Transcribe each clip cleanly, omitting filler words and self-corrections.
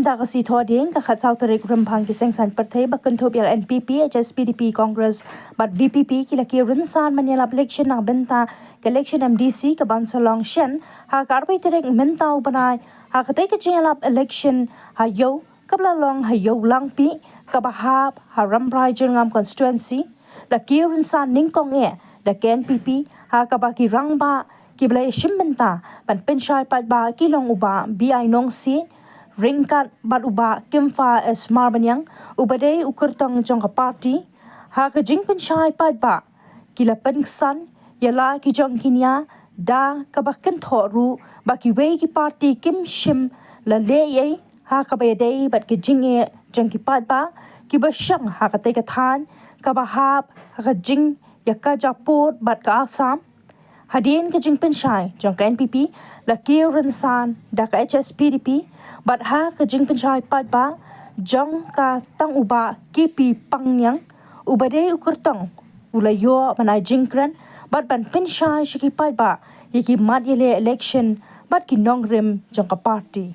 Minta kasi thoding ka khatsau tarik rempang ki sengsan partai bakun thop yang NPP HSPDP Congress but VPP kilaki rinsan manyalap election na benta ke election MDC ke Bansalong Shen ha karpai tarik mentau banai ha katai ke jingalap election ha yo kablalong ha yo langpi kabahap ha rambrai jengam constituency la ki rinsan ningkong da ke NPP ha kabaki rangba ki belai shimbenta ban penshai pat ba kilong uba BI nong si ringkat bat uba kimfa es marbanyang ubadai ukurtang jong parti ha ka jing penshai pat ba kila pensan yala ki jong kinya da ka bakken thoru ba ki wei ki parti kim shim la le ye ha ka ba dei bat ki jing e jong ki pat ba ki ba shang ha ka te ka than ka ba hap ha ka jing ya ka japur bat ka asam hadin ka jing penshai jong ka NPP la ki rinsan da ka HSPDP bat ha ka jing penshai pat ba jong ka tang uba kipi pangyang ubade ukurtang ulayo manai jingkran bat ban penshai shiki pat ba yiki mat yele election bat ki nongrim jong ka party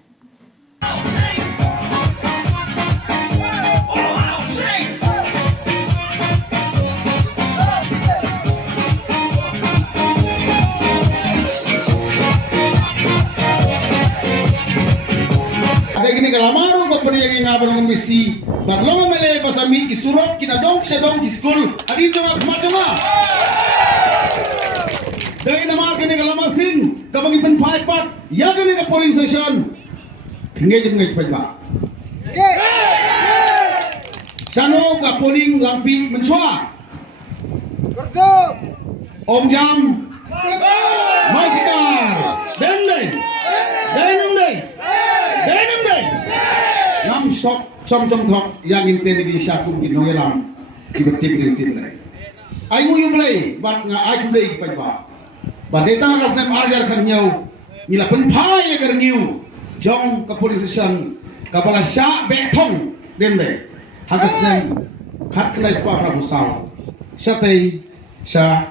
gini kalamaru ko pari yang ngabal ngomisi baglong mele pasami isurok kinadong sedong di school adito na macama dai nama kini kalamasin kabang ipan paipat ya kini ka polling station hingai jeng ngai paipa sano ka polling lampi mensua kerja om jam masikar dendai ngam sok som thok yang inte ni sya kum ki nong elam ki betik ni tin lai ai mu yu blai bat nga ai ku blai pa ba deta ka sem arjar khan nyau ni la pen pha ye gar niu jong ka police station ka bala sya be thong den le ha ka sem khat klai spa pra busal sya tei sya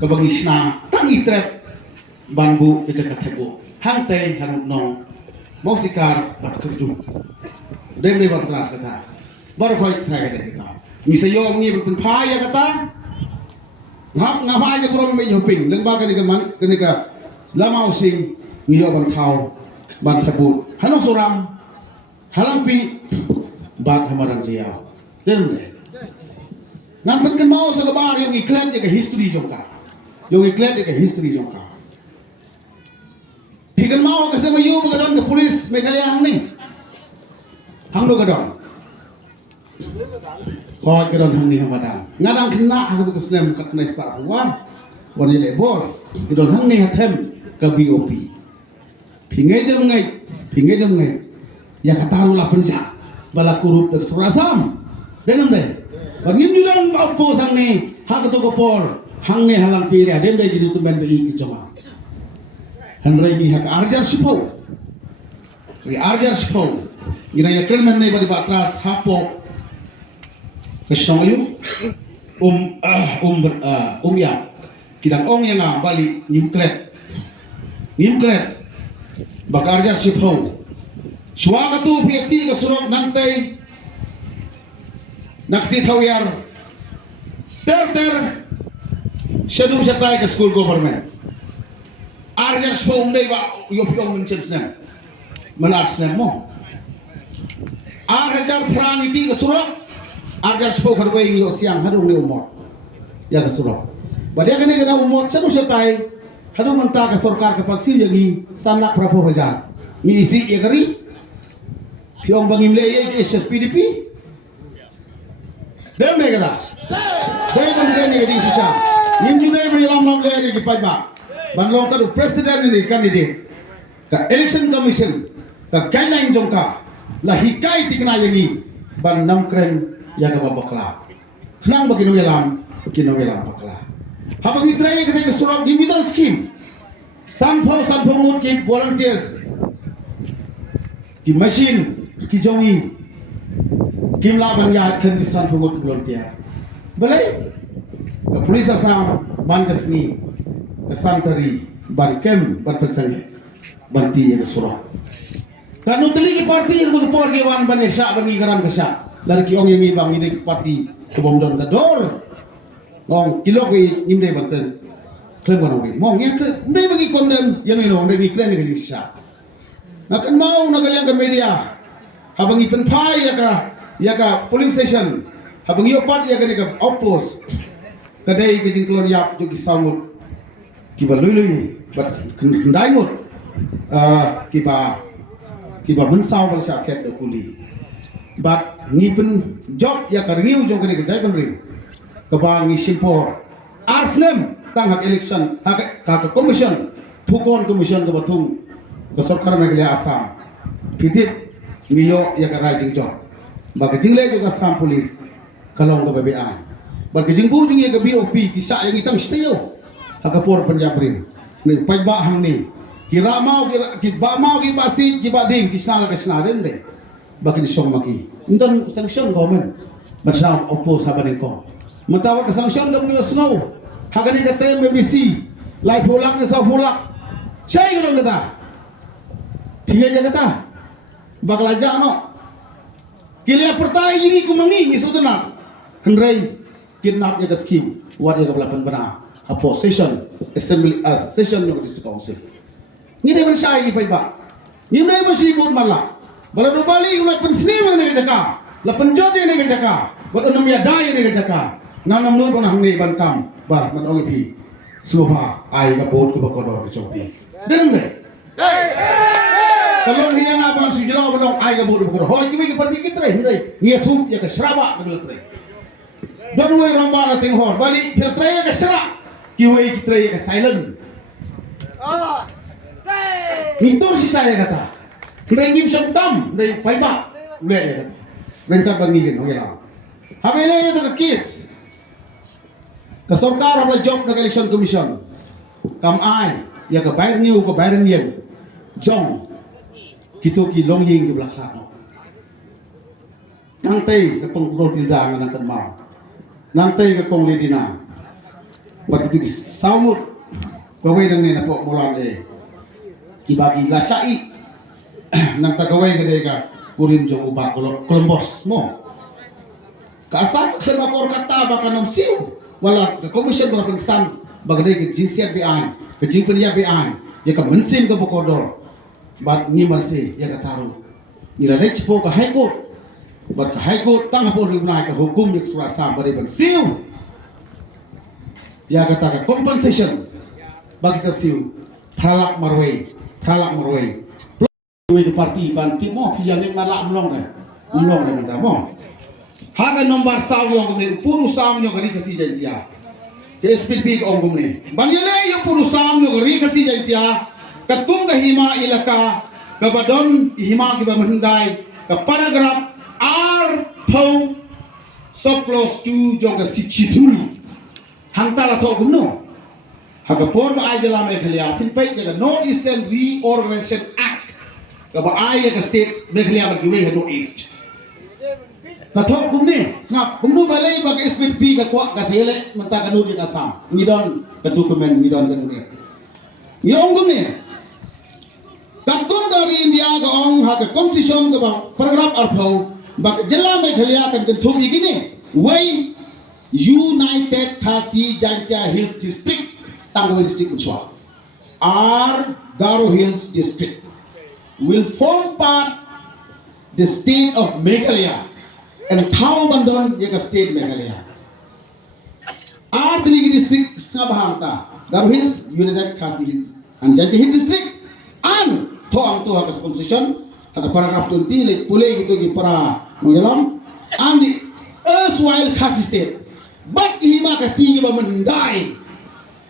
ka bagi sna tan itrep banbu ke ka thebo hang tei harut nong Mausikar bat kerju, demi bat teras kata, baru kau try kata kita. Misalnya orang ni berpaya kata, ngapa aja kurang menyuping, lembaga ni kenika lama using ngiyo bang tau, bang sebut, halang suram, halang pi, bat hamaran jiau, demi. Nampak kan mau selebar yang iklan jaga history jongka, yang iklan jaga history jongka. Higan mau kasi mayu magadon ke polis Meghalaya hang ni hang lo gadon kau gadon hang ni hamadan ngadang kena hang tu kesem kat nais parawan wani lebor gadon hang ni hatem ke BOP pingai dem ngai ya kataru lah penjak bala kurup dek surasam denam deh bangim judan apa sang ni hang tu kopor hang ni halang piria dem deh jadi tu ben BI kicoma Henry ni hak arjar sipau, ina ya kelman ni bari batras hapo kesoyu ya kidang ong yang bali nimklet bak arjar sipau suaga tu pieti ke surok nangtai nakti thawiyar ter sedu satai ke school government Arja sepung deh pak, yopiong mencem senang, menak senang mo. Arja perang itu kesurok, arja sepung kerwain yo siang hadung ni umur, ya kesurok. Badia kene kena umur satu setai, hadung mentah ke sorkar ke pasir jadi sanak berapa hajar. Misi ya keri, piong bangim le ye PDP. Dem ne kata, dem bangim le di sisa, nim juga yang berlam le di pajak. Banlong kadu presiden ini candidate ka election commission ka guideline jongka la hikai tikna yangi ban namkren ya ka babakla nang bagi nongelam bakla haba gitrai ka surab di middle scheme sanpho mut ki volunteers ki machine ki jongi kim la ban ya kan ki sanpho mut volunteer balai ka police asam man kasni kesantri ban kem ban persani banti yang surah Kanu teligi parti itu por ke wan ban sya ban garan ke sya. Dari ki ong yang ibang ini parti sebom don dor. Ngong kilo ke imde banten. Klem kono ke. Mong yang ke ndai bagi kondem yang ini ndai ni kren ke sya. Nakan mau nagalian ke media. Habang ipen pai ya ka police station. Habang iyo part ya ka outpost. Kadai ke jingklon yap jo ki samut. Ki ba lui bat kendai mut. Kiba mensau bal sya set de kuli. Bat ni pen job ya ka riu jong ke jai pen riu. Ka ngi simpor arslem tang hak election hak ka commission phukon commission ke batung ke sarkar megale asam. Pitit miyo ya ka rai jing job. Ba ke jingle juga sam police kalong ke BBI. Ba ke jingbu jing ya ke BOP ki sa yang itang steo. Hak por Punjab riu. Ni pai ba hang ni. Kira mau ki basi ki bading ki sana den de bakin song maki ndon sanction government bersama oppose habanin ko matawa ka sanction dam ngi snow hagani ka tem MBC lai pulak ni sa pulak sai gelo ngata thiye ja kata baglaja no kilia pertai ini ku mangi ni sudana kendrai kidnap ya scheme what ya belapan bana opposition assembly as session of this council ni dia mensyai ni paiba ni dia mensibut malah bala do bali ulat pensni ni jaka la penjot ni jaka bot onum ya dai ni jaka nanam nur pun hang ni ban kam ba man ong pi sloha ai ga bot ku bakodo ke chopi den be kalau ni yang abang sujela belum ai ga bot ku ho ki ki parti ki tre hindai ni thu ya ka shraba ke tre don we ramba na ting hor bali phir tre ka sra ki we ki tre ka silent itu si saya kata. Kerengim sentam dari paiba. Udah ya kata. Renta bangigin oke lah. Habe ini itu ke kes. Ke sarkar apla job na election commission. Kam ai ya ke bayar niu ke bayar niu. Jong kita ki long ying di belakang. Nanti ke pengurus tidak akan mau. Nanti ke kongledina. Begitu samut kawai dengan nak mulan ibagi lasai nang tagaway gede ka kurim jong uba kolombos mo kasap kena kor kata baka nom siu wala ka commission bala pingsan bagay ke jinsiat bian ke jingpenia bian ya ka mensim ka bokodor bat ni marsi ya ka taru ila lech po ka high court bat ka high court tang po ribnai ka hukum dik surasa bare ban siu ya kata ka compensation bagi sa siu thalak marway Dua parti banti mo kian ni malak melong deh nanti mo. Haga nomor saw yang kami puru sam yang kari kasih jantia. Ke SPP om kami. Banyak yang puru sam yang kari kasih jantia. Katung kahima ilaka kabadon hima kiba mendai ke paragraf R pau subclause 2 yang kasih cipul. Hangtala tau kumno. Haga por ba ay jala Meghalaya pinpay jaga North Eastern Reorganization Act kaba ay ka state Meghalaya bagiwe North East katok kumni snap kumnu balay bag SPP ka kwa ka sele menta kanu di kasam ngidon ka dokumen ngidon kanu ni ngong kumni katung dari India ga ong haga constitution ka paragraph arpau bag jala Meghalaya kan thubi gini way United Khasi Jantia Hills District Tangway District Muchwa or Garo Hills District will form part the state of Meghalaya and Thau Bandon Yaga State Meghalaya. Our Deligi District Sabahanta Garo Hills United Khasi Hills and Jantia Hills District and Thoang to Hagas Constitution at paragraph 20 like Pule gitu di para mengelam and the erstwhile Khasi State but hima kasi ba mendai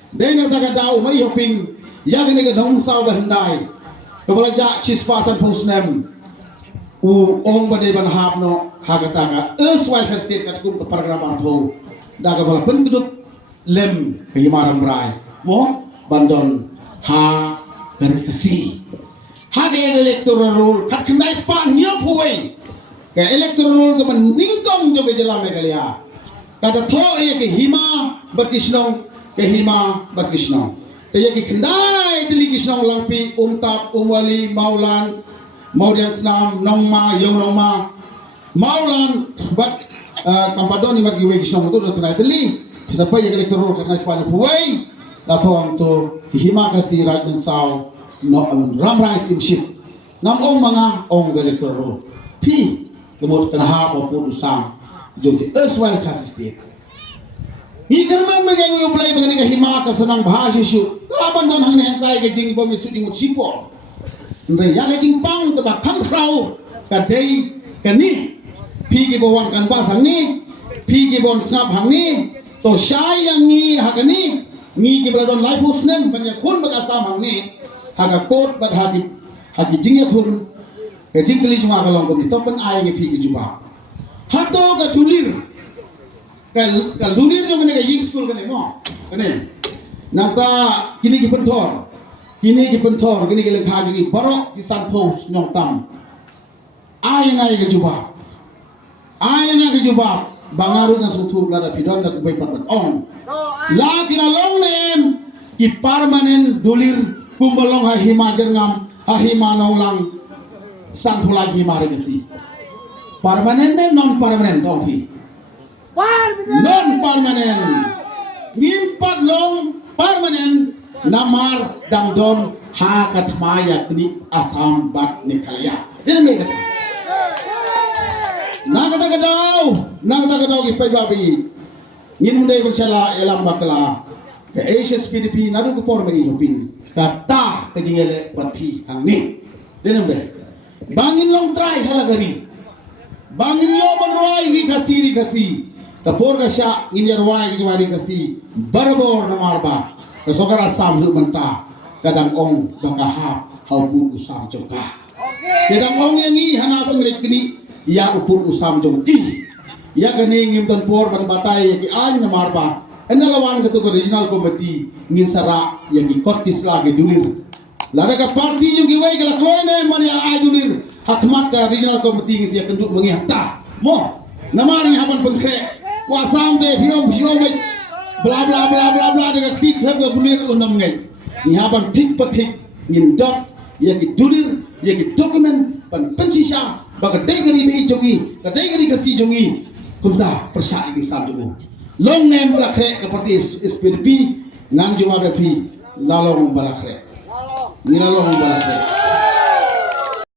Dena taga daw may hoping yaga nega nong saw bahanday kabala ja chispasan postnem u ong bade ban hap no haga taga erstwhile state kat kum paragraph atho daga bala penduduk lem himaram rai mo bandon ha gani kasi haga electoral roll kat kendai span nyop huwei ke electoral roll ke meningkong jo bejala Meghalaya kada tho ye ke hima berkisnong Kehima Bakisno. Taya ki kendai tili kisnong langpi umtap umwali maulan mau dia senam nong ma yung nong ma maulan bat kampadon ni margi wegi song tu tu nai teli sampai yang elektoral kerana sepana puai latong tu hima kasi rajin saw no ram rai simship nam ong mga ong elektoral pi lemut kena ha po sang joki aswal kasistik ni kerman mereka yang play mengenai hima kasenang bahasa isu laban don hang neng tai ke jing bom isu di mutipo ndre yang jing pang te bakam krau ka dei kani pi ke bawang kan pasang ni pi ke bon snap hang ni to syai yang ni hakani ni ke bladon life muslim banya kun baka sam hang ni haga kot bad hagi jing ya kun ke jing keli cuma kalong ko ni to pen ai ke pi ke juba hato ka dulir kal dulir yang kena ying school kena mo kena nangta kini ki pentor kini ki lekha jungi barok ki sanpos nyong tam ai ngai ke juba bangaru na sutu lada pidon da kubai pat on la kina long nem ki permanent dulir kumbalong ha hima jengam ha hima nong lang san phula gi mare gesi permanent ne non permanent tong pi non permanent ngimpat long permanent namar dangdon ha katmaya kini asam bat nekalaya ini mereka nang kata kadau ki pai babi ngin munde kon sala elam bakla ke Asia's PDP nadu ko por mai yopin kata ke jingele patpi hang ni denam be bangin long try halagari bangin yo banwai wi kasiri kasi kapor ka sya ngin yarwai ki jwari kasi barbor namar ba ke sokara sam lu menta kadang ong baka hau pu usam joka kadang ong yang ni hana penglik kini ya upur usam jongki ya kani ngim ton por ban batai ya ki an namar ba enalawan ketu regional committee ngin sara ya ki kotis lagi dulir lada ka parti yung giwai kala kloine man ya ai dulir hakmat ka regional committee ngisi ya kenduk mengi hatta mo namar ni haban pengkre wasam de hiom bla bla bla bla bla de klik thab ga dulir unam ngai ni haban tik patik ngin dot ya ki dulir ya ki dokumen pan pensisa baga degari be jongi ka degari ka si jongi kunta persai ki sa jongo long nem balakre ka parti SPDP nan juma be phi lalong balakre ni lalong balakre